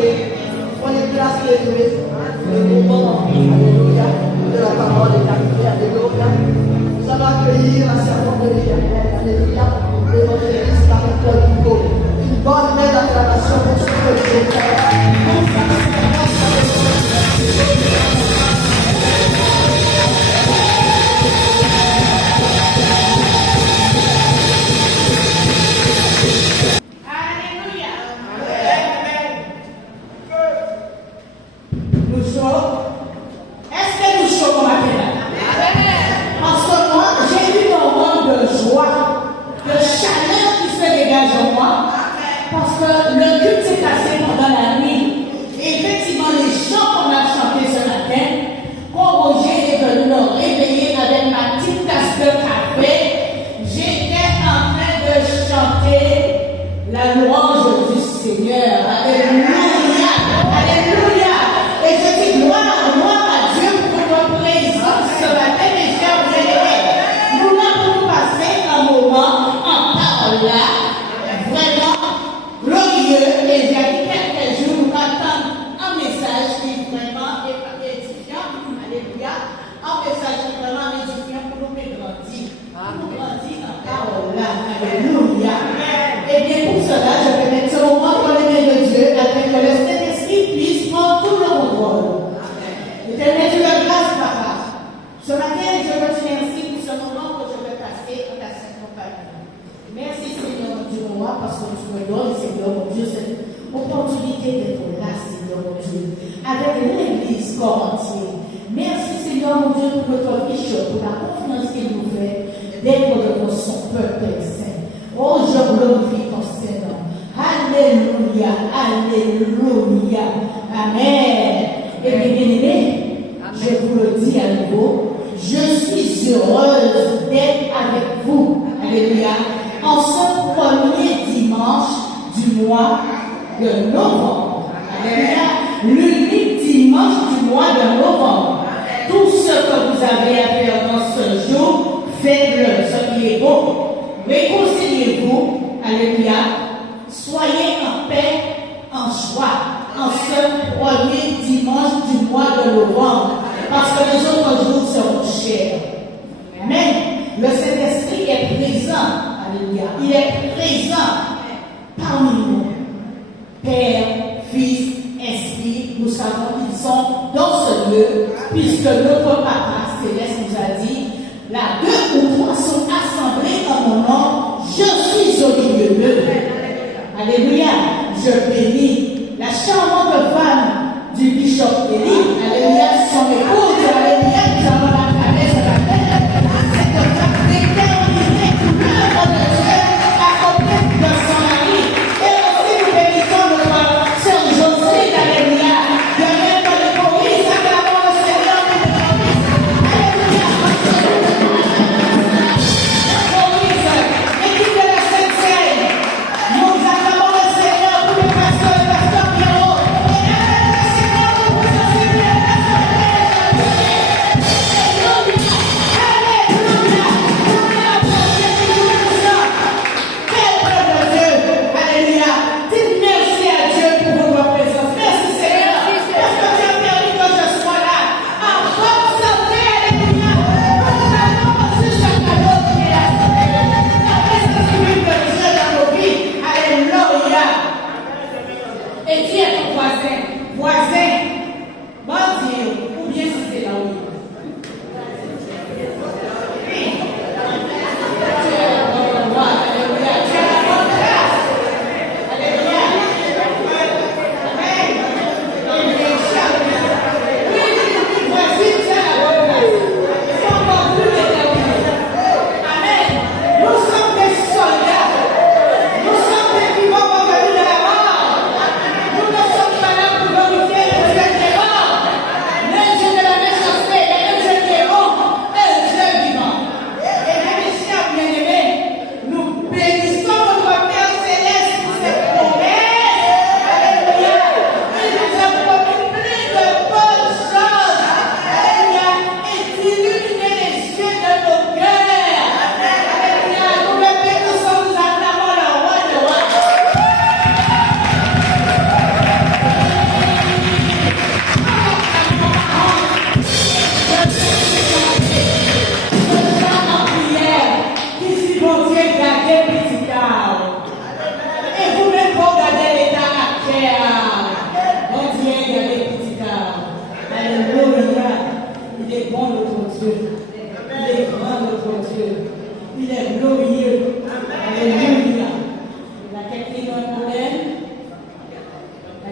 chanter. Prenez place, les deux. Le moment, alléluia, de la parole est arrivé, alléluia. Nous allons accueillir la servante de l'Éternel, alléluia, l'évangéliste Marie-Claude Hugo. Une bonne main d'acclamation pour ce que Dieu fait.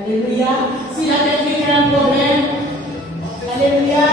Alléluia. Si la technique a un problème, alléluia.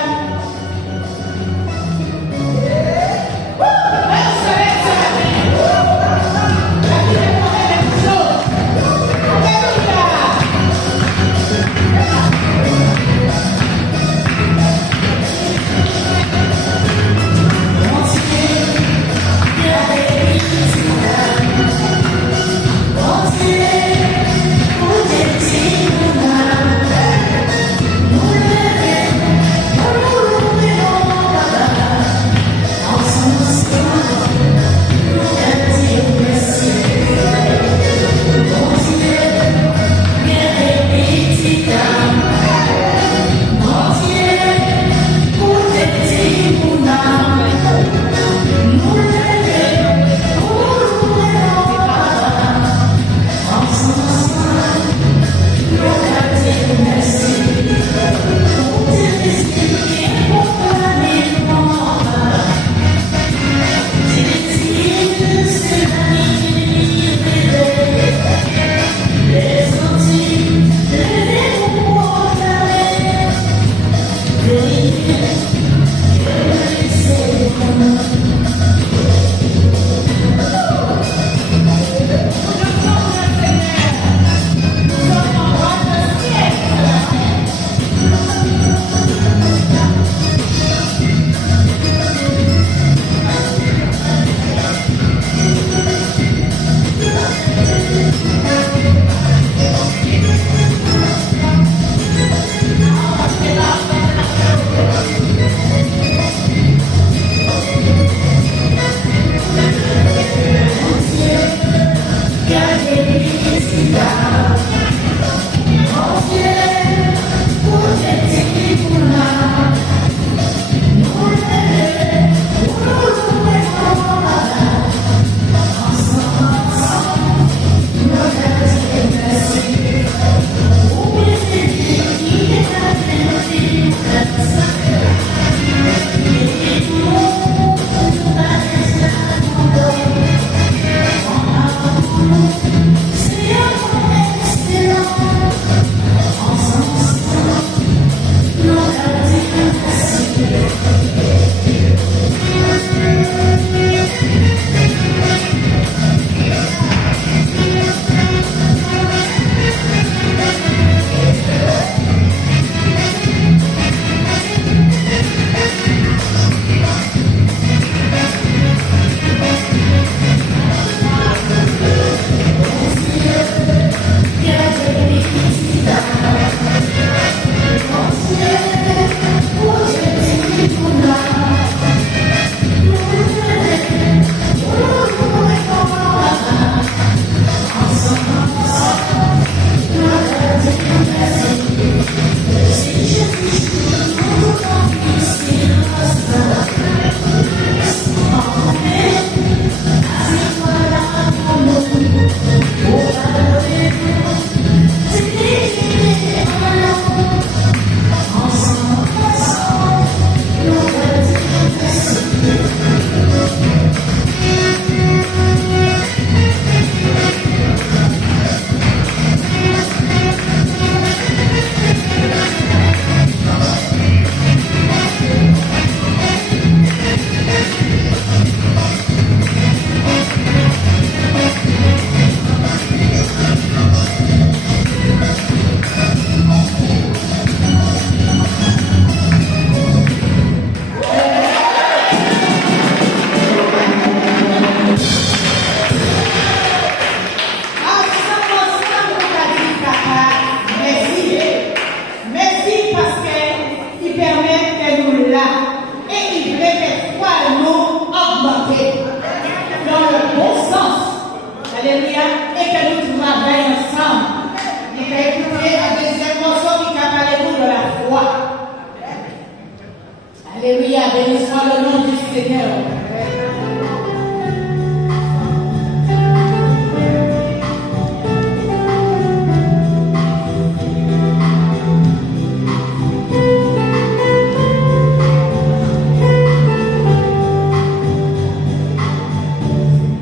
Alléluia, béni soit le nom du Seigneur.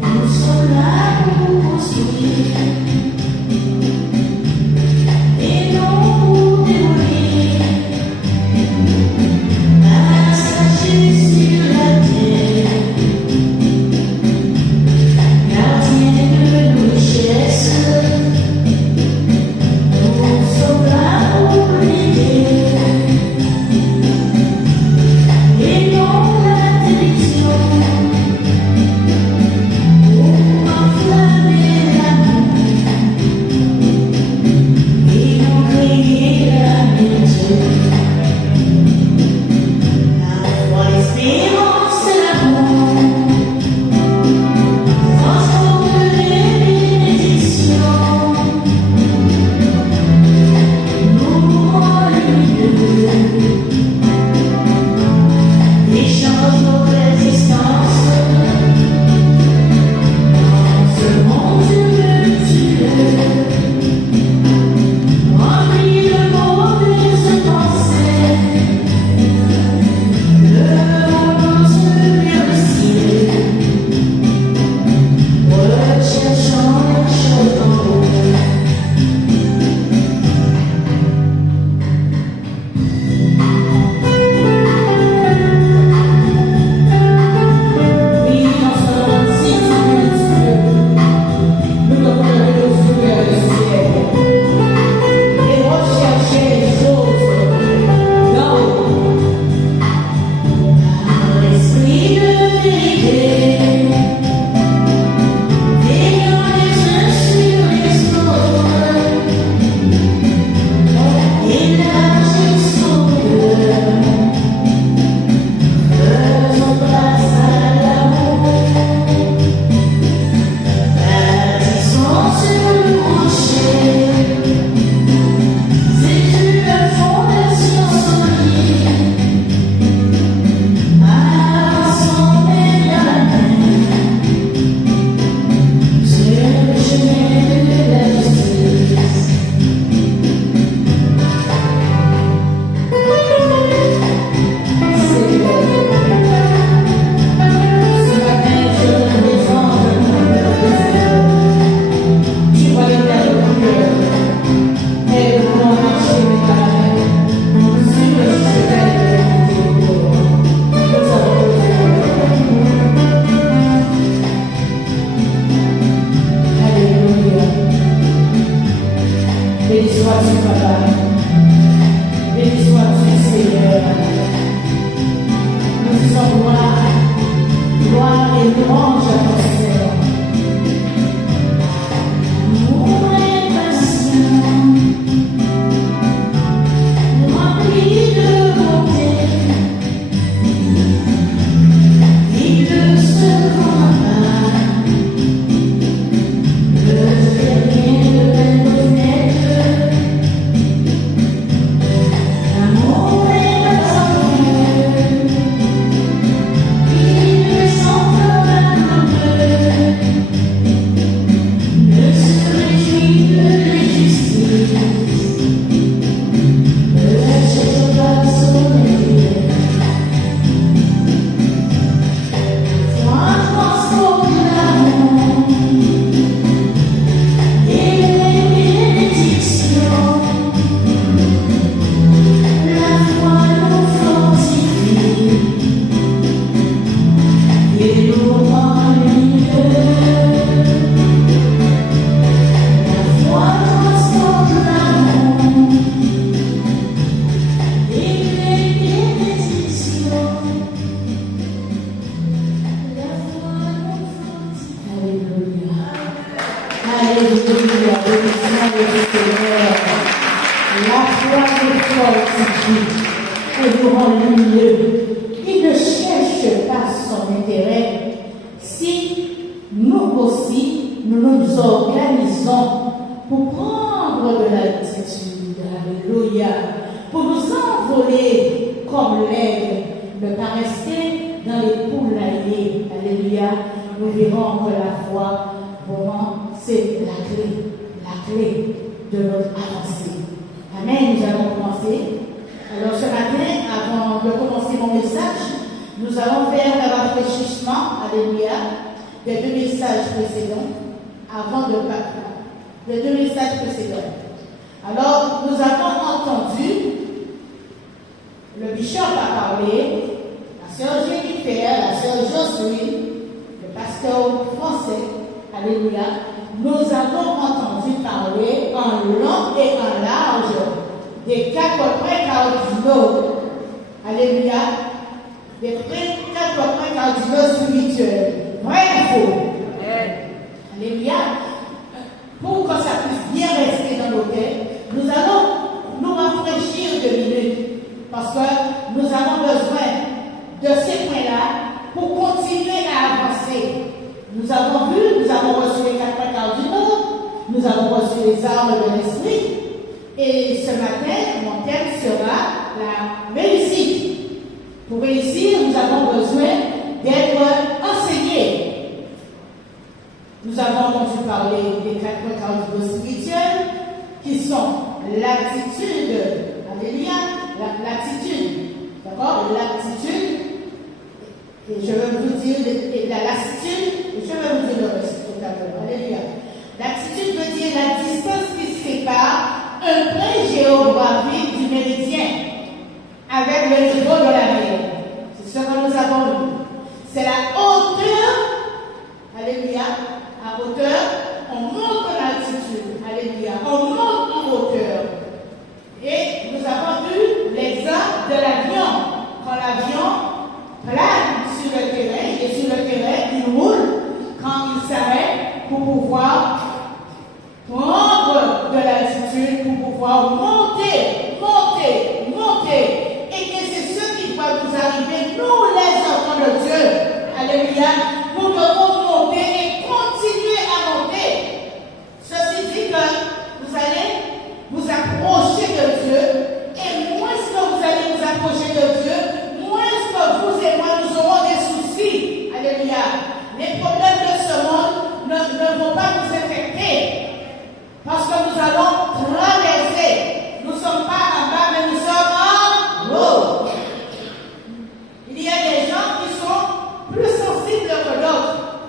Nous sommes là pour poursuivre. Béni sois-tu, Papa. Béni sois-tu, Seigneur. Nous disons gloire et louange à ton Seigneur. Amour et passion, rempli de bonté, qui ne se voit pas, ne fait rien de reconnaître. L'amour et passion, qui ne s'entre pas en deux, ne se réjouit de l'injustice, ne cherche pas son intérêt. Foi transporte l'amour et les bénédictions. La foi nous fortifie et nous rend lumineux. La foi transporte l'amour et les bénédictions. La foi nous fortifie. Alléluia. Alléluia. Bénissons le Seigneur. La foi nous fortifie et nous rend lumineux. Il ne cherche pas son intérêt. Si nous aussi, nous nous organisons pour prendre de l'altitude, alléluia, pour nous envoler comme l'aigle, ne pas rester dans les poulaillers, alléluia, nous verrons que la foi, vraiment, c'est la clé de notre avancée. Amen, nous allons commencer. Alors ce matin, avant de commencer mon message, nous allons faire un rafraîchissement, alléluia, des deux messages précédents, avant de partir, des deux messages précédents. Alors, nous avons entendu, le bishop a parlé, la sœur Jennifer, la sœur Jocelyne, le pasteur français, alléluia, nous avons entendu parler en long et en large des 4 points cardinaux, alléluia, des 4 points cardinaux spirituels, vrai ou faux? Alléluia. Pour que ça puisse bien rester dans nos têtes, nous allons nous rafraîchir 2 minutes parce que nous avons besoin de ces points-là pour continuer à avancer. Nous avons reçu les 4 points cardinaux, nous avons reçu les armes de l'esprit, et ce matin, mon thème sera la réussite. Pour réussir, nous avons besoin d'être enseignés. Nous avons entendu parler des 4 points cardinaux spirituels qui sont l'attitude, alléluia, l'attitude, d'accord, l'attitude, et je vais vous dire la lassitude, et je vais vous dire le reste tout à l'heure, alléluia. L'attitude veut dire la distance qui sépare un point géographique du méridien avec le niveau de la mer. C'est ce que nous avons vu. C'est la hauteur, alléluia, à hauteur, on monte en altitude, alléluia, on monte en hauteur. Et nous avons vu l'exemple de l'avion. Quand l'avion plane sur le terrain, et sur le terrain, il roule, quand il s'arrête pour pouvoir prendre de l'altitude, pour pouvoir monter. Et que c'est ce qui doit nous arriver, nous les enfants de Dieu, alléluia, nous devons monter et continuer à monter. Ceci dit que vous allez vous approcher de Dieu, et moins que vous allez vous approcher de Dieu, moins que vous et moi nous aurons des soucis, alléluia. Les problèmes de ce monde ne vont pas nous affecter, parce que nous allons traverser. Nous ne sommes pas en bas, mais nous sommes en haut. Il y a des gens qui sont plus sensibles que d'autres.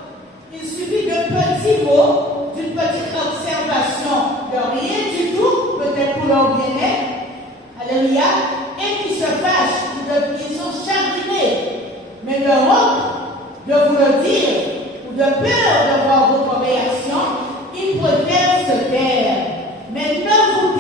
Il suffit d'un petit mot, d'une petite observation, de rien du tout, peut-être pour leur bien-être, alléluia, et qui se fâchent, ils sont chagrinés. Mais le honte de vous le dire, ou de peur de voir votre réaction, ils préfèrent se taire. Mais ne vous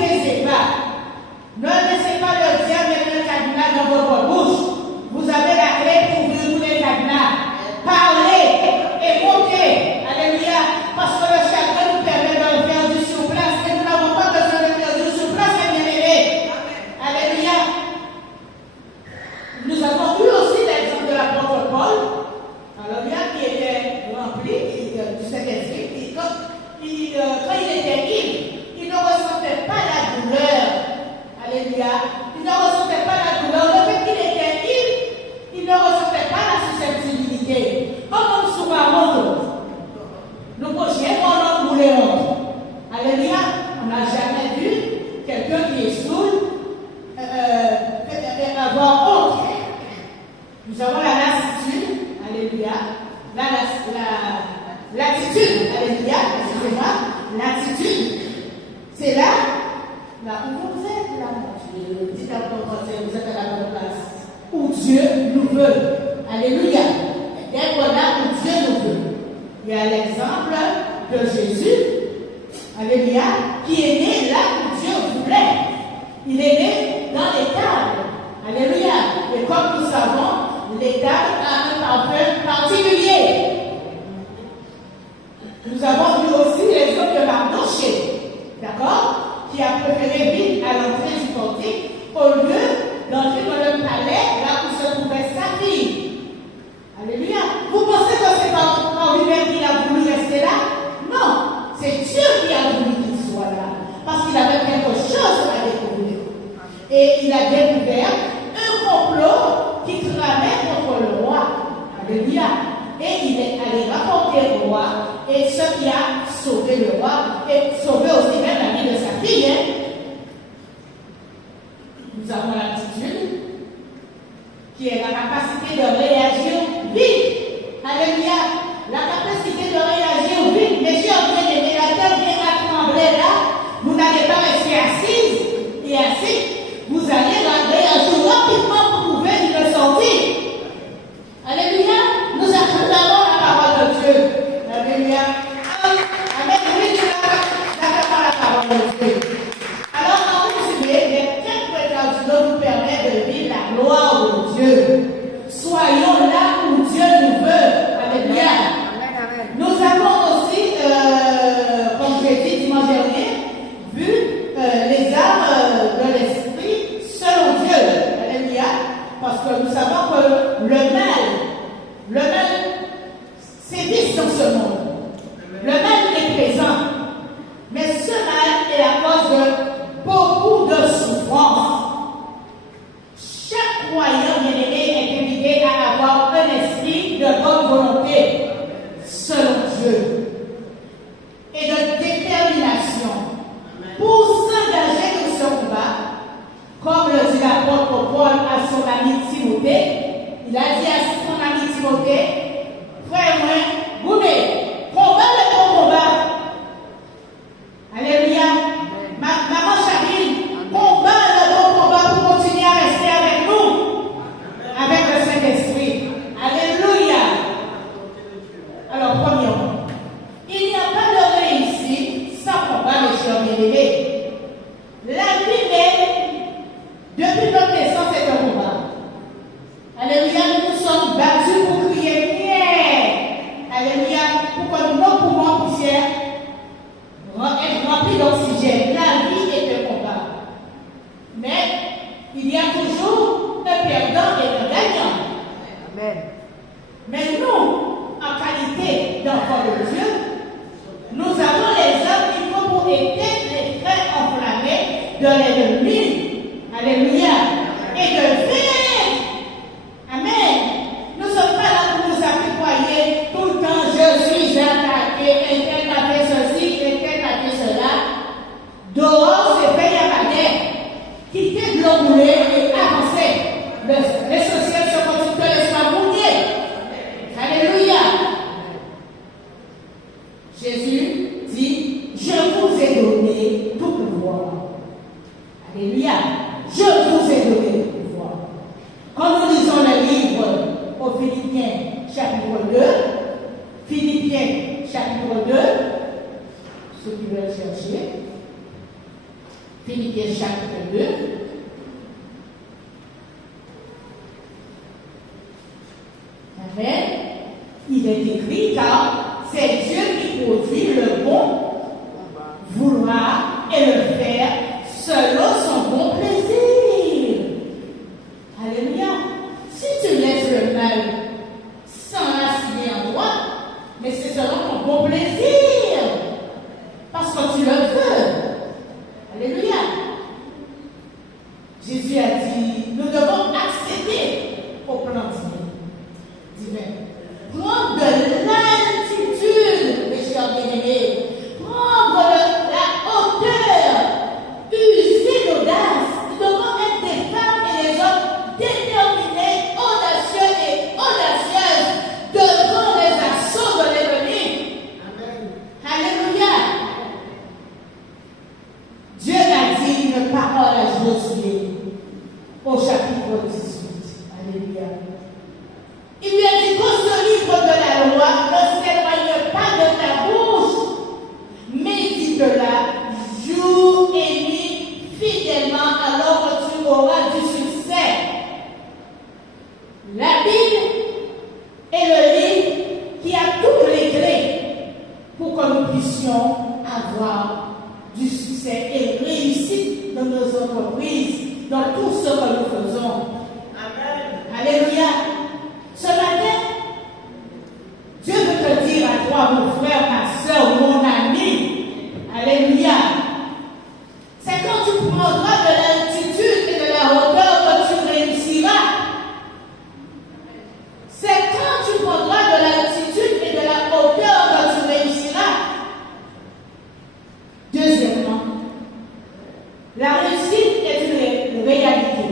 Là où vous êtes, là, mon Dieu, dites à ton voisin, vous êtes à la bonne place. Où Dieu nous veut. Alléluia. Et voilà où Dieu nous veut. Il y a l'exemple de Jésus, alléluia, qui est né là où Dieu voulait. Il est né dans l'étable. Alléluia. Et comme nous savons, l'étable a un parfum particulier. Nous avons vu aussi l'exemple de Mardoché, d'accord, qui a préféré vivre à l'entrée du portique au lieu d'entrer dans le palais là où se trouvait sa fille. Alléluia. Vous pensez que c'est par lui-même qu'il a voulu rester là? Non, c'est Dieu qui a voulu qu'il soit là, parce qu'il avait quelque chose à découvrir. Et il a découvert un complot qui tramait contre le roi. Alléluia. Et il est allé rapporter au roi, et ce qui a sauvé le roi, et sauvé aussi même la vie de sa fille. Nous avons l'attitude qui est la capacité de réagir vite. Alléluia. La capacité de réagir vite. Mes chers bien-aimés, la terre vient à trembler là. Vous n'allez pas rester assise et assis. Vous allez réagir rapidement pour trouver une sortie. Alléluia. Nous acclamons la parole de Dieu. Alléluia. Amen. Oui, nous acclamons la parole de Dieu. Alors, en résumé, les 4 précautions nous permettent de vivre la gloire de Dieu. Soyons là où Dieu nous veut. Alléluia. Nous avons aussi, comme j'ai dit dimanche dernier, vu les armes de l'esprit selon Dieu. Alléluia. Parce que nous savons que le mal sévit dans ce monde. Le mal est présent. Mais ce mal est à cause de beaucoup de souffrance. Chaque croyant bien-aimé est invité à avoir un esprit de bonne volonté selon Dieu et de détermination pour s'engager dans ce combat, comme le dit l'apôtre Paul à son ami Timothée. Il a dit à son ami Timothée, frère moi, goûtez, combat le bon combat. Alléluia. Maman Charline, combat le bon combat pour continuer à rester avec nous, avec le Saint-Esprit. Alléluia. Alors, premièrement, il n'y a pas de réussite sans combat, mes chers bien-aimés. La vie même, depuis notre naissance, c'est un combat. Alléluia, nous sommes battus pour crier Pierre. Alléluia, pour que nos poumons puissent être remplis d'oxygène. La vie est un combat. Mais il y a toujours un perdant et un gagnant. Amen. Mais nous, en qualité d'enfants de Dieu, nous avons les hommes qu'il faut pour éteindre les traits enflammés de l'ennemi. Alléluia. Et de vaincre. Amen. Nous ne sommes pas là pour nous apitoyer tout le temps. Je suis attaqué, et tel a fait ceci, et tel a fait cela. Dehors, c'est fait à la guerre. Quitter de l'eau moulée et avancer. L'essentiel, c'est qu'on te laisse pas mouiller. Alléluia. Jésus dit, je vous ai donné tout pouvoir. Alléluia. Je vous ai donné le pouvoir. Quand nous lisons le livre aux Philippiens chapitre 2, Philippiens chapitre 2, ceux qui veulent chercher, Philippiens chapitre 2, Amen. Il est écrit car c'est Dieu qui produit le bon vouloir et le faire selon son bon plaisir. Alléluia. Si tu laisses le mal s'enraciner en toi, mais c'est selon ton bon plaisir. Parce que tu le veux. Alléluia. Jésus a dit, nous devons accéder au plan divin. Prendre de l'altitude, mes chers bien-aimés. Prendre la hauteur. User d'audace. Nous devons être des femmes et des hommes déterminés, audacieux et audacieuses devant les assauts de l'ennemi. Amen. Alléluia. Dieu a dit, une parole à Josué au chapitre 18. Alléluia. Il lui a dit que ce livre de la loi ne s'éloigne pas de ta bouche, médite-la jour et nuit fidèlement alors que tu auras du succès. La Bible est le livre qui a toutes les clés pour que nous puissions avoir du succès et réussite dans nos entreprises, dans tout ce que nous faisons. Amen. Alléluia. Ce matin, Dieu veut te dire à toi, mon frère, ma soeur, mon ami, alléluia. C'est quand tu prendras de l'altitude et de la hauteur que tu réussiras. C'est quand tu prendras de l'altitude et de la hauteur que tu réussiras. Deuxièmement, la réussite est une réalité.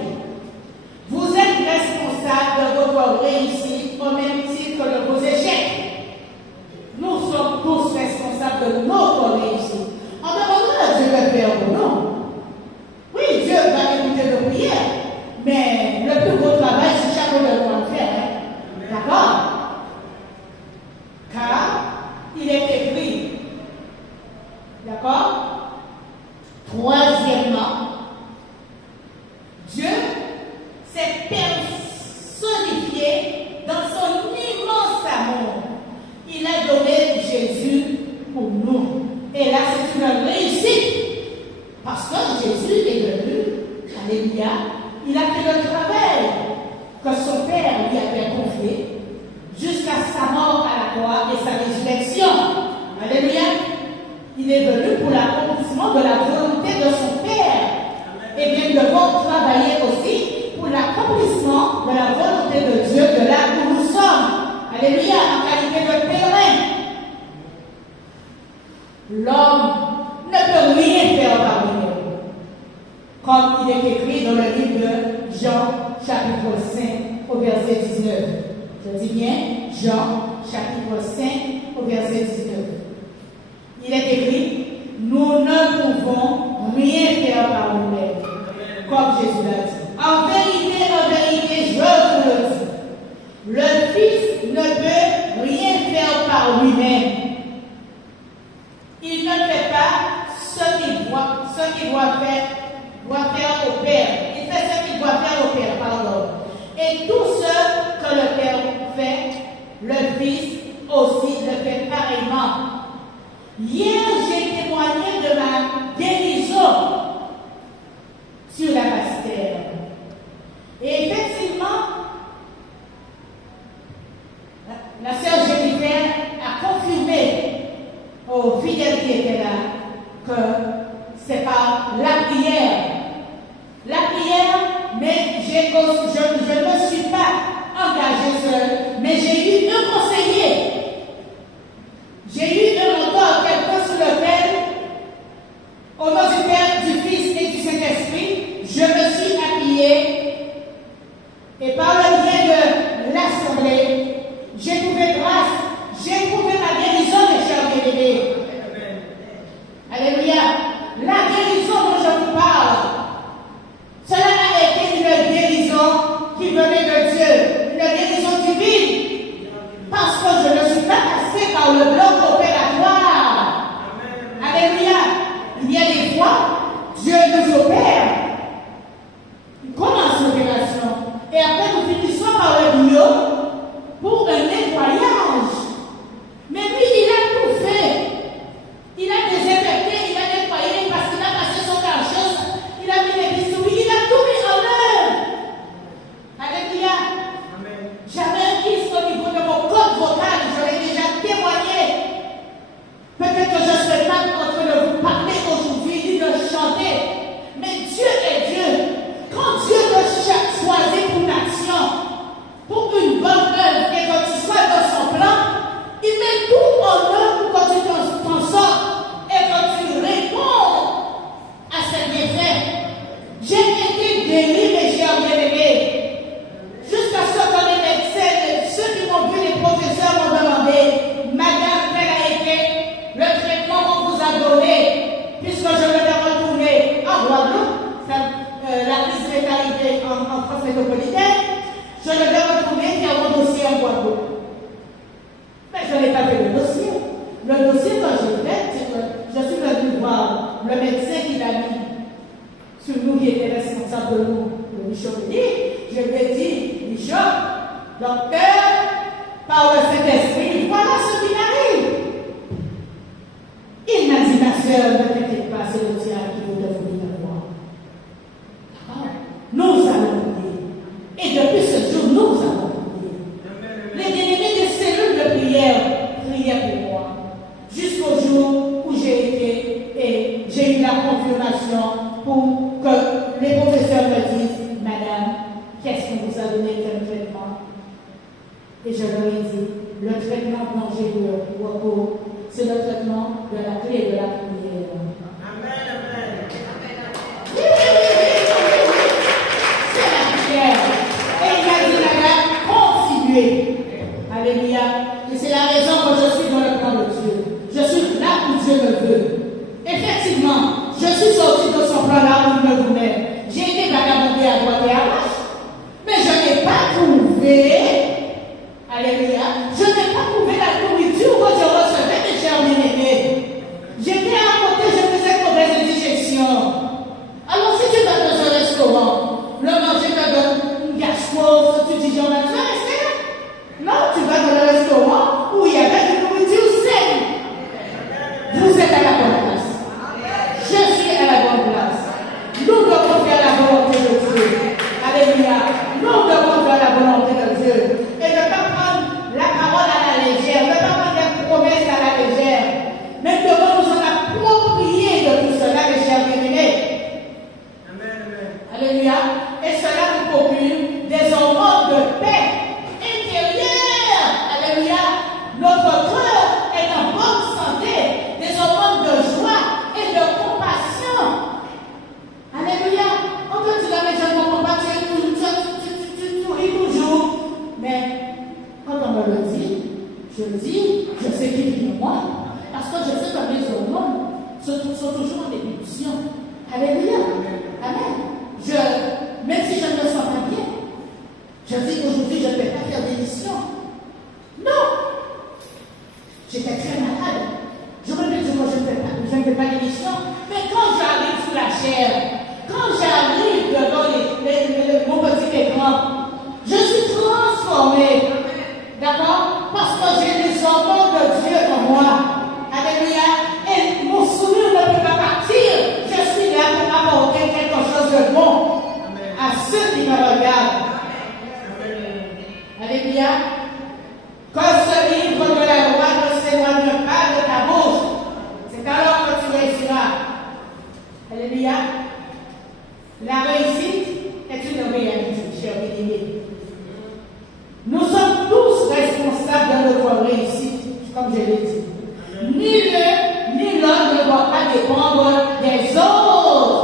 Vous êtes responsable de votre réussite au même titre que de vos échecs. Nous sommes tous responsables de notre réussite. En demandant à Dieu de faire ou non. Oui, Dieu va écouter nos prières, mais le plus beau travail, c'est chacun de nous le faire. Hein? D'accord? Car il est écrit. D'accord? Troisièmement, Dieu s'est personnifié dans son immense amour. Il a donné Jésus pour nous. Et là, c'est une réussite. Parce que Jésus est venu, alléluia, il a fait le travail que son Père lui avait confié jusqu'à sa mort à la croix et sa résurrection. Alléluia. Il est venu pour l'accomplissement de la volonté de son Père. Et bien, nous devons travailler aussi pour l'accomplissement de la volonté de Dieu de là où nous sommes. Alléluia, en qualité de pèlerin. L'homme ne peut rien faire par lui-même. Comme il est écrit dans le livre de Jean, chapitre 5, au verset 19. Je dis bien, Jean, chapitre 5, au verset 19. Il est écrit, nous ne pouvons rien faire par nous-mêmes, comme Jésus l'a dit. En vérité, je vous le dis, le Fils ne peut rien faire par lui-même. Il ne fait pas ce qu'il doit faire au Père. Il fait ce qu'il doit faire au Père, pardon. Et tout ce que le Père fait, le Fils aussi le fait pareillement. Hier, j'ai témoigné de ma guérison sur la Bastère. Et effectivement, la sœur Jennifer a confirmé aux fidèles qui étaient là que c'est par la prière. La prière, mais je ne me suis pas engagée seule, mais j'ai eu un conseiller. J'ai eu un mentor, quelqu'un sur lequel, au nom du Père, du Fils et du Saint-Esprit, je me suis appuyée. Et par le bien de l'Assemblée, j'ai trouvé grâce, j'ai trouvé ma guérison, mes chers bien-aimés. Alléluia. La guérison dont je vous parle, cela a été une guérison qui venait de Dieu, une guérison divine. Parce que je ne suis pas passée par le bloc opératoire. Alléluia. Il y a des fois, Dieu nous opère. Il commence l'opération. Et après, nous finissons métropolitaine, je devais retrouver faire mon dossier en Guadeloupe. Mais je n'ai pas fait le dossier. Le dossier, quand j'ai fait, je suis venu voir le médecin qui l'a mis sur nous, qui était responsable de nous, le Bishop Béni. Je lui ai dit, Bishop, docteur, par le Saint-Esprit, voilà ce qui m'arrive. Il m'a dit, ma soeur, ne t'inquiète pas, c'est le diable qui veut te venir à moi. Nous allons prier. Et depuis ce jour, nous allons prier. Les délégués des cellules de prière priaient pour moi. Jusqu'au jour où j'ai été et j'ai eu la confirmation pour que les professeurs me disent, Madame, qu'est-ce qu'on vous a donné comme traitement? Et je leur ai dit, le traitement dont j'ai eu recours, c'est le traitement de la clé de la prière. Amen, amen. C'est la prière. Et il a dit, Madame, continuez. Alléluia. Et c'est la raison que je suis dans le plan de Dieu. Je suis là où Dieu me veut. Effectivement, je suis sorti de son plan là où il me voulait. J'ai été vagabondé à droite et à gauche. Mais je n'ai pas trouvé, alléluia, je n'ai pas trouvé la nourriture que je recevais de chers bien-aimés. J'étais à côté, je faisais de mauvaises indigestions. Alors si tu vas dans un restaurant, le manger te donne une gastro, tu dis, tu vas rester là. Non, tu vas dans le restaurant où il y avait une nourriture saine. Vous êtes à la bonne place. Je suis à la bonne place. Nous devons faire la volonté de Dieu. Alléluia. Nous devons faire la volonté de Dieu. Et ne pas prendre la parole à la légère, ne pas prendre les promesses à la légère. Mais nous devons nous en approprier de tout cela, mes chers bien-aimés. Alléluia. Et cela nous procure des hormones de paix intérieure. Alléluia. Notre cœur est en bonne santé. Des hormones de joie et de compassion. Alléluia. On te dit là, mais je ne comprends pas, tu ris toujours. Mais quand on me le dit, je sais qu'il vit en moi. Parce que je sais que mes hormones sont toujours en ébullition. Alléluia. Amen. Même si je ne me sens pas bien, je dis qu'aujourd'hui je ne vais pas faire d'émission. Non. J'étais très malade. J'aurais pu dire que je ne fais pas d'émission. Mais quand j'arrive sous la chair, quand j'arrive devant mon petit écran, je suis transformée. D'accord? Parce que j'ai les hormones de Dieu en moi. Alléluia. Et mon sourire ne peut pas partir. Je suis là pour apporter quelque chose de bon à ceux qui me regardent. Alléluia. Que ce livre de la loi ne s'éloigne pas de ta bouche. C'est alors que tu réussiras. Alléluia. La réussite est une réalité, chers bien-aimés. Nous sommes tous responsables de notre réussite, comme je l'ai dit. Ni l'un ni l'autre ne doit pas dépendre des autres.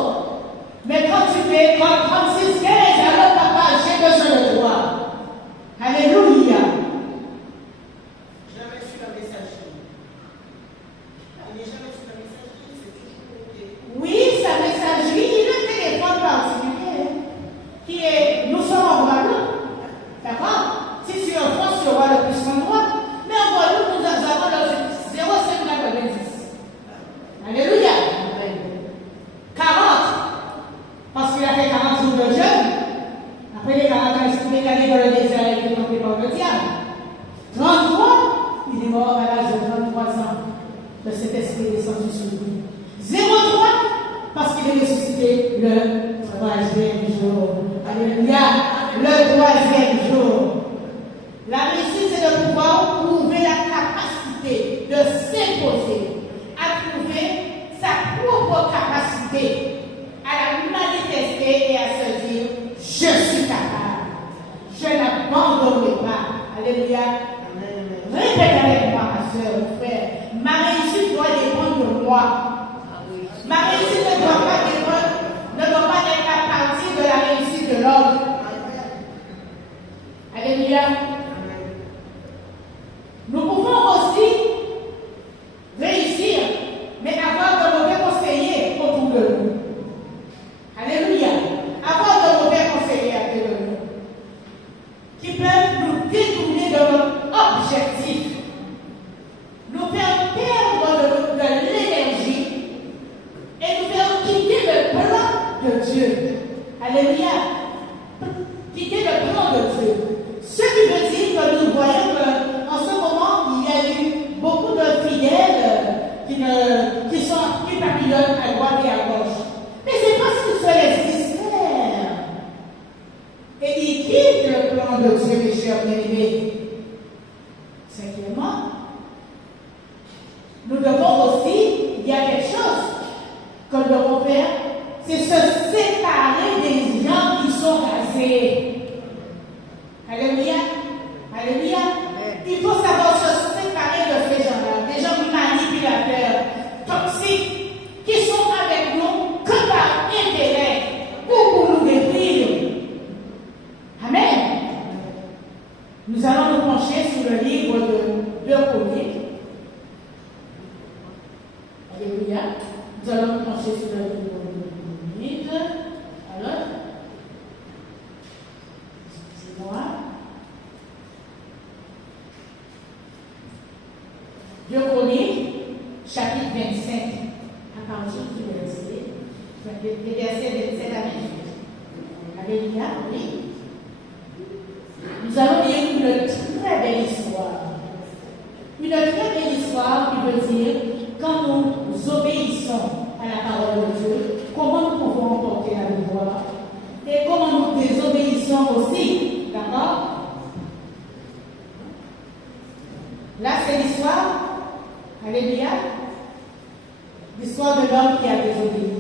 Mais quand tu fais comme 36, 15, alors papa, j'ai besoin de toi. Alléluia. Jamais su la messagerie. Il n'est jamais su la messagerie, c'est toujours OK. Oui, sa messagerie, le téléphone particulier, qui est, nous sommes en Guadeloupe. D'accord? Si tu es en France, tu auras le plus en droit. Mais en Guadeloupe, nous avons le 0,590. Alléluia. 40. Parce qu'il a fait 40 jours de jeûne. Après les 40 ans, il s'est allé dans le désert et il est tombé par le diable. 33, il est mort à l'âge de 33 ans. De cet esprit descendu sur lui. 0,3, parce qu'il est ressuscité le 3e jour. Alléluia. Le 3e jour. La réussite, c'est de pouvoir trouver la capacité de s'imposer, à trouver sa propre capacité, à la manifester et à se dire, je suis capable. Je n'abandonnerai pas. Alléluia. Répète avec moi, ma soeur, mon frère. Ma réussite doit dépendre de moi. Ma réussite ne doit pas être à partir de la réussite de l'autre. Alléluia. Dieu. Alléluia. Quitter le plan de Dieu. Ce qui veut dire que nous voyons qu'en ce moment, il y a eu beaucoup de fidèles qui papillonnent à droite et à gauche. Mais c'est parce qu'ils se laissent distraire. Et ils quittent le plan de Dieu, mes chers bien-aimés. Cinquièmement, nous devons aussi, il y a quelque chose que nous devons faire, c'est se séparer des gens qui sont rasés. Alléluia. Alléluia. Il faut savoir se séparer de ces gens-là, des gens manipulateurs, toxiques, qui sont avec nous que par intérêt ou pour nous détruire. Amen. Nous allons nous pencher sur le livre de 2 Chroniques. Alléluia. Nous allons nous pencher sur le livre de 2 Chroniques. Alors, excusez-moi. 2 Chroniques, chapitre 25, à partir du verset 27 à 28. Alléluia, oui. Nous allons lire une très belle histoire. Une très belle histoire qui veut dire, quand nous obéissons à la parole de Dieu, comment nous pouvons emporter la victoire et comment nous désobéissons aussi. D'accord? Là, c'est l'histoire. Alléluia. L'histoire de l'homme qui a désobéi.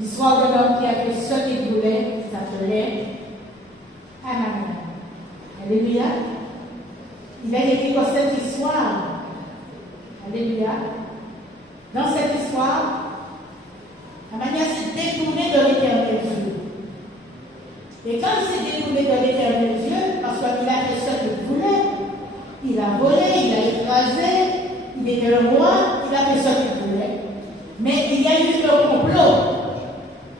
L'histoire de l'homme qui a fait ce qu'il voulait, s'appelait Anania. Alléluia. Il a écrit dans cette histoire. Alléluia. Dans cette histoire, Anania s'est détourné de l'Éternel Dieu. Et quand il s'est détourné de l'Éternel Dieu, parce qu'il a fait ce qu'il voulait, il a volé, il a écrasé, il était le roi, il a fait ce qu'il voulait. Mais il y a eu un complot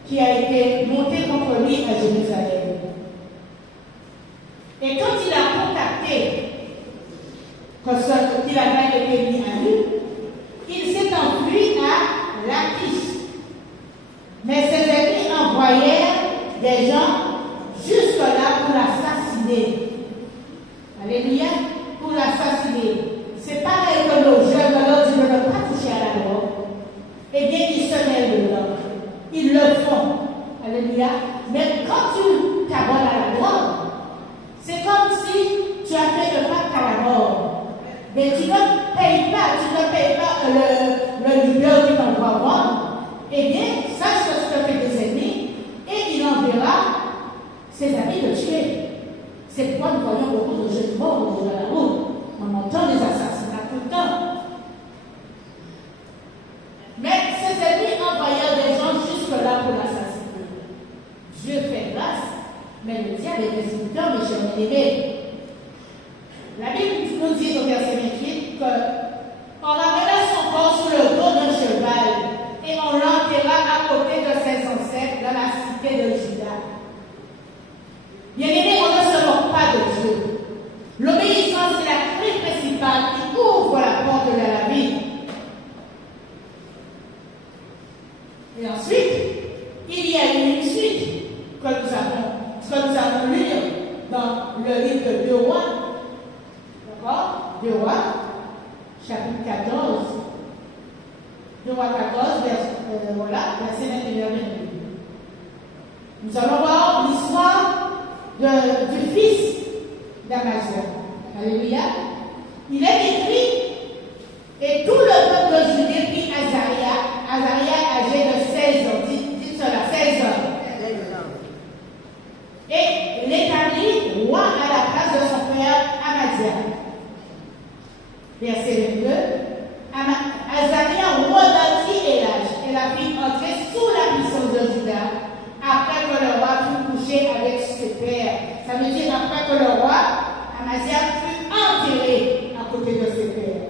qui a été monté contre lui à Jérusalem. Et quand il a contacté qu'il avait été mis à lui, il s'est enfui à Lachish. Mais ses ennemis envoyèrent des gens jusque-là pour l'assassiner. Alléluia, pour l'assassiner. C'est pareil que nos jeunes, alors ils ne veulent pas toucher à la drogue. Eh bien, ils se mêlent de l'homme. Ils le font. Alléluia. Mais quand tu t'abonnes à la drogue, c'est comme si tu as fait le pacte à la mort. Mais tu ne payes pas le leader qui t'envoie voir. Eh bien, sache que tu te fais des ennemis et il enverra ses amis de tuer. C'est pourquoi nous voyons beaucoup de jeunes morts au bout de la route. On entend des assassinats tout le temps. Mais ses ennemis envoyèrent des gens jusque-là pour l'assassiner. Dieu fait grâce, mais le diable est insultant, mes chers bien-aimés. La Bible nous dit au verset 28 qu'on ramena son corps sur le dos d'un cheval et on l'enterra à côté de ses ancêtres dans la cité de Juda. Bien-aimés, on ne se moque pas de Dieu. L'obéissance est la clé principale qui ouvre la porte de la vie. Et ensuite, il y a une suite que nous allons lire dans le livre de 2 Rois. D'accord? 2 Rois, chapitre 14. 2 Rois 14, verset 21 à 22. Nous allons voir l'histoire du fils d'Amazia. Alléluia. Il est écrit, et tout le peuple de Judée prit Azaria âgé de 16 ans. Dites cela, 16 ans. Et l'établit roi à la place de son père Amazia. Verset 22. Azaria rebâtit et la fit entrer sous la puissance de Juda, après que le roi fut couché avec ses pères. Ça veut dire après que le roi Amazia fut enterré à côté de ses pères.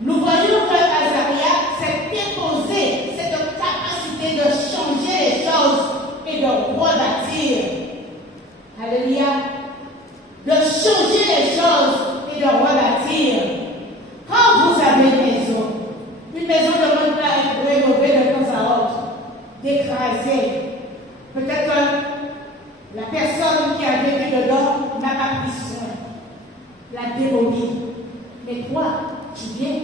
Nous voyons que Azaria s'est imposé cette capacité de changer les choses et de rebâtir. Alléluia. De changer les choses et de rebâtir. Quand vous avez une maison demande à être rénovée de temps à autre, d'écraser. brebis. Mais toi, tu viens,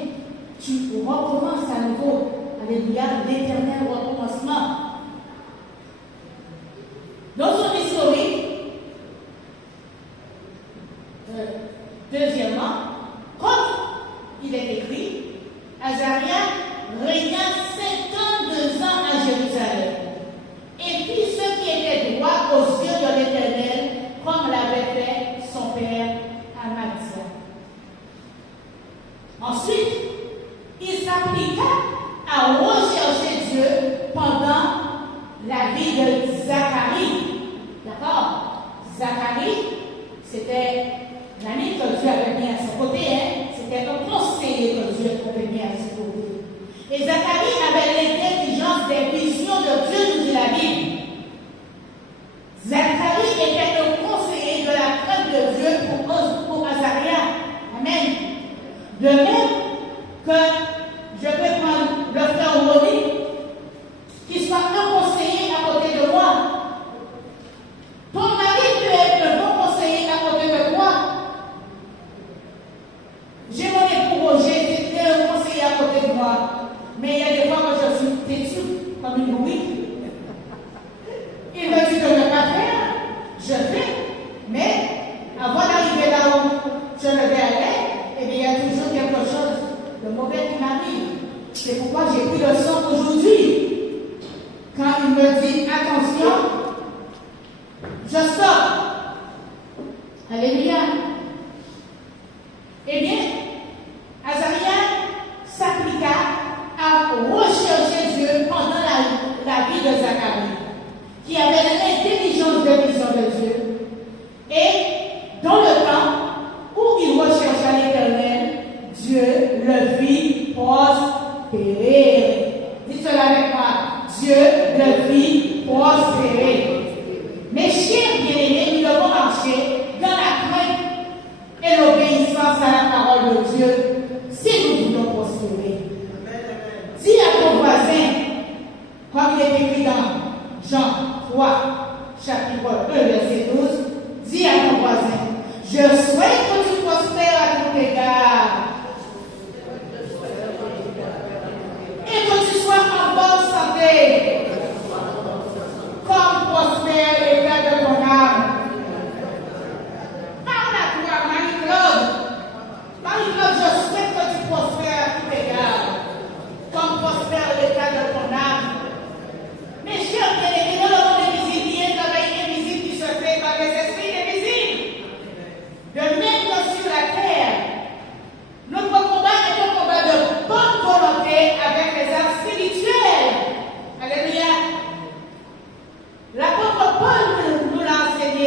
tu recommences à nouveau. Alléluia, l'éternel recommencement. Dans son historique, deuxièmement, comme il est écrit, Azaria régna 52 ans à Jérusalem et fit ce qui était droit aux yeux de l'Éternel, comme l'avait fait son père Amazia. Ensuite, il s'appliqua à rechercher Dieu pendant la vie de Zacharie. D'accord? Zacharie, c'était l'ami que Dieu avait mis à son côté, c'était un conseiller que Dieu avait mis à son côté. Et Zacharie avait l'intelligence des visions de Dieu, nous dit la Bible. Zacharie était le conseiller de la crainte de Dieu pour Azaria. Amen. De même que je peux prendre le frère Roni, qui soit un conseiller à côté de moi. Ton mari peut être le bon conseiller à côté de toi. J'ai mon époux Roger, c'était un conseiller à côté de moi. Mais il y a des fois que je suis têtue, comme une bouille. Il me dit de ne pas faire, je fais. Mais avant d'arriver là où je ne vais aller, eh bien, il y a toujours quelque chose de mauvais qui m'arrive. C'est pourquoi j'ai pris le son aujourd'hui. Quand il me dit attention, je stoppe. Alléluia. Eh bien, Azaria s'appliqua à rechercher Dieu pendant la vie de Zacharie, qui avait l'intelligence de vision de Dieu. Et dans le temps où il rechercha l'Éternel, Dieu le fit prospérer. Dites cela avec moi. Dieu le fit prospérer. Mes chers bien-aimés, nous devons marcher dans la crainte et l'obéissance à la parole de Dieu si nous voulons prospérer. Dis à ton voisin, comme il est écrit dans Jean 3, chapitre 1, verset 12, dis à ton voisin, je souhaite que tu prospères à tout égard et que tu sois en bonne santé, comme prospère l'état de ton âme. Parle à toi, Marie-Claude. Marie-Claude, je souhaite que tu prospères à tout égard, comme prospère l'état de ton âme. Mes chers bien-aimés, dans le monde invisible, il y a un travail invisible qui se fait par les esprits invisibles. De même que sur la terre, notre combat est un combat de bonne volonté avec les armes spirituelles. Alléluia. L'apôtre Paul nous l'a enseigné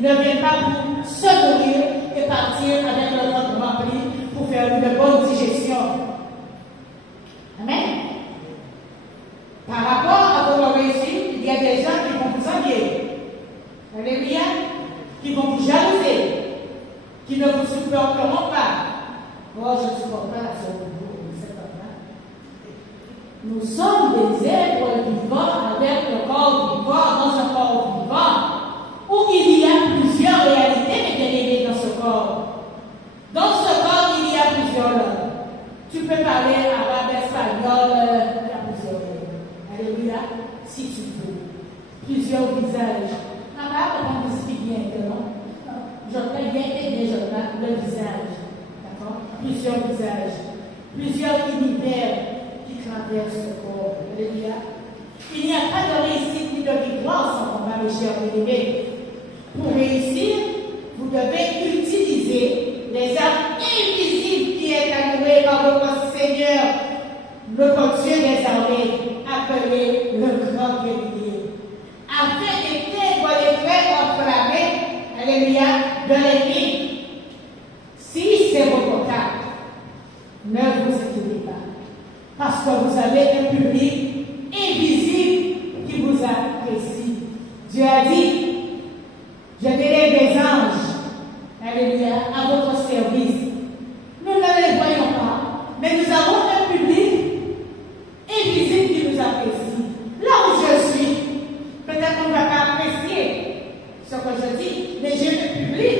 Ils ne viennent pas pour se nourrir et partir avec leur ventre rempli pour faire une bonne digestion. Amen. Par rapport à votre réussite, il y a des gens qui vont vous envier. Alléluia. Qui vont vous jalouser. Qui ne vous supporteront pas. Oh, je ne supporte pas ce nous sommes des êtres vivants avec le corps vivant, dans un corps vivant, où il y a plusieurs réalités, mais bien aimés dans ce corps. Dans ce corps, il y a plusieurs langues. Tu peux parler arabe, espagnol, il y a plusieurs langues. Alléluia, si tu veux. Plusieurs visages. Arabe, on vous explique bien que non. J'entends bien et bien j'entends le visage. D'accord? Plusieurs visages. Plusieurs univers traverse ce corps. Alléluia. Il n'y a pas de réussite ni de victoire sans combat, mes chers bien-aimés. Pour réussir, vous devez utiliser les armes invisibles qui est alloué par votre Seigneur, notre Dieu des armées, appelé le grand guerrier, afin d'éteindre les traits enflammés, alléluia, de l'ennemi. Si c'est votre cas, ne vous inquiétez pas. Parce que vous avez un public invisible qui vous apprécie. Dieu a dit, je délègue des anges, alléluia, à votre service. Nous ne les voyons pas, mais nous avons un public invisible qui nous apprécie. Là où je suis, peut-être qu'on ne va pas apprécier ce que je dis, mais j'ai un public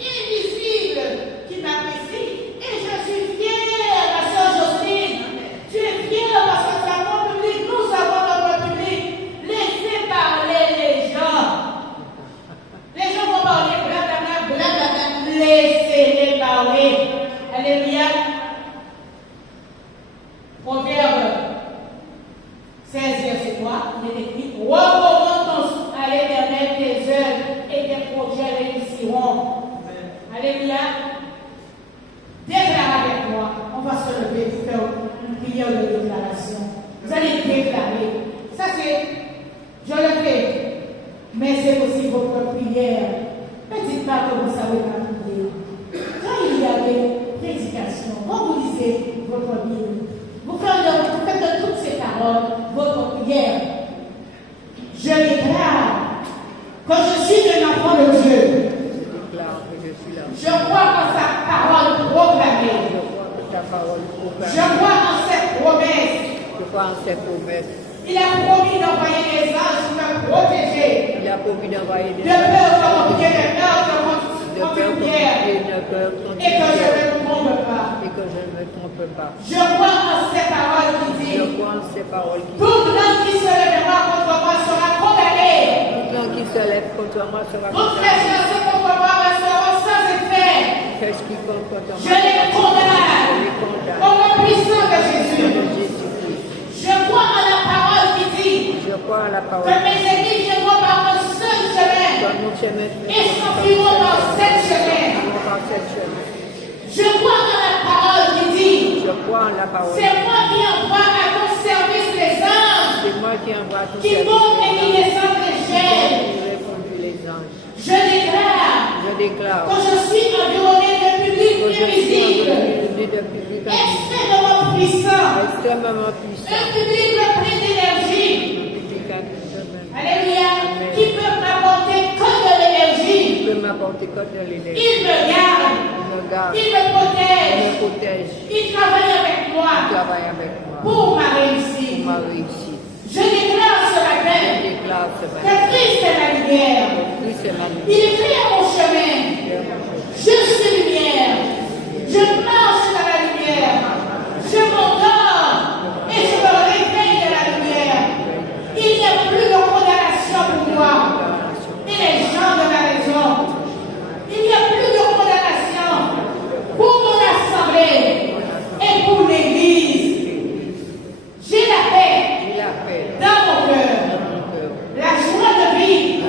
invisible qui m'apprécie. Et je suis fière, ma soeur Jocelyne. Tu es fière parce que tu as mon public, nous avons notre public. Laissez parler les gens. Les gens vont parler, blablabla, blablabla. Laissez-les parler. Alléluia. Proverbe 16, verset 3, il est écrit: recommande à l'Éternel tes œuvres et tes projets réussiront. Alléluia. Déclare avec moi. On va se lever pour faire une prière de déclaration. Vous allez déclarer. Ça c'est, je le fais, mais c'est aussi votre prière. Ne dites pas que vous savez pas prier. Quand il y a des prédications, quand vous lisez votre Bible, vous faites de toutes ces paroles votre prière. Je déclare que je suis un enfant de Dieu. Je crois en sa parole proclamée. Je crois en ses promesses. Il a promis d'envoyer des anges pour me protéger. Il a promis d'envoyer des de peur comme bien de peur de pierre. Et que je ne me trompe pas. Je crois en ces paroles qui disent: toute langue qui se lèvera contre moi sera condamnée. Toute région contre moi restera sans effet. Je les condamne au nom puissant de Jésus. Je crois en la parole qui dit que mes ennemis viendront par un seul chemin et s'enfuiront dans sept chemins. Je crois en la parole qui dit: c'est moi qui envoie à ton service les anges qui montent et qui descendent les chaînes. Je déclare que je suis environné de public invisible, extrêmement puissant, un public plein d'énergie. Alléluia. Qui peut m'apporter que de l'énergie. Il me garde. Il me protège. Il travaille avec moi. Pour ma réussite. Je déclare ce matin que Christ est ma lumière. Il éclaire mon chemin. Je suis lumière. Je marche dans la lumière. Je m'endors et je me réveille de la lumière. Il n'y a plus de condamnation pour moi et les gens de ma maison. Il n'y a plus de condamnation pour mon assemblée et pour l'Église. J'ai la paix dans mon cœur, la joie de vivre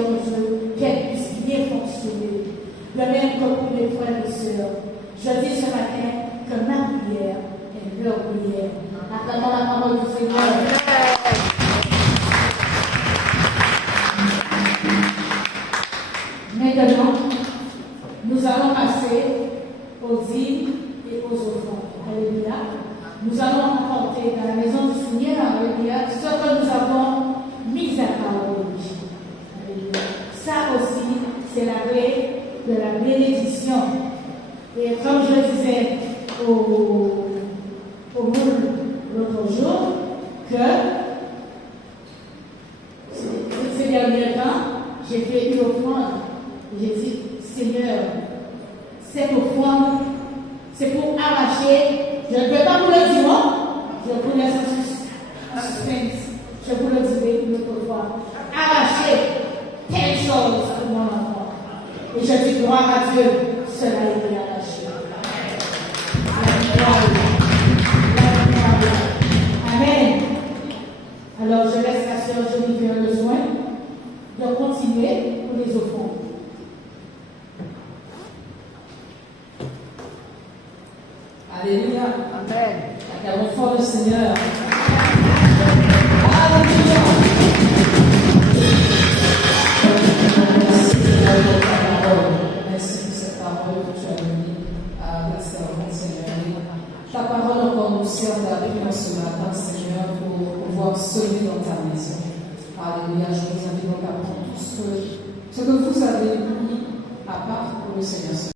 Seigneur mon Dieu, qu'elle puisse bien fonctionner. De même que pour mes frères et sœurs, je dis ce matin que ma prière est leur prière. Attendons la parole du Seigneur. Maintenant, nous allons passer aux dîmes et aux offrandes. Alléluia. Nous allons apporter dans la maison du Seigneur, alléluia, ce que nous avons mis à part d'origine. Alléluia. Ça aussi, c'est la clé de la bénédiction. Et comme je le disais au monde l'autre jour, que ces derniers temps, j'ai fait une offrande. J'ai dit, Seigneur, cette offrande, c'est pour arracher. Je ne peux pas vous le dire, non? Je vous laisse en suspense. Je vous le dirai une autre fois. Arracher telle chose pour mon enfant. Et je dis gloire à Dieu, cela a été arraché. Amen. Alors je laisse la sœur Jennifer le soin de continuer pour les offrandes. Alléluia. Amen. Acclamons fort le Seigneur. Alléluia. Merci pour ta parole. Merci pour cette parole que tu as donnée avec servante, Seigneur. Ta parole encore nous sert d'appui en ce matin, Seigneur, pour pouvoir sauver dans ta maison. Alléluia. Je vous invite donc à prendre tout ce que vous avez mis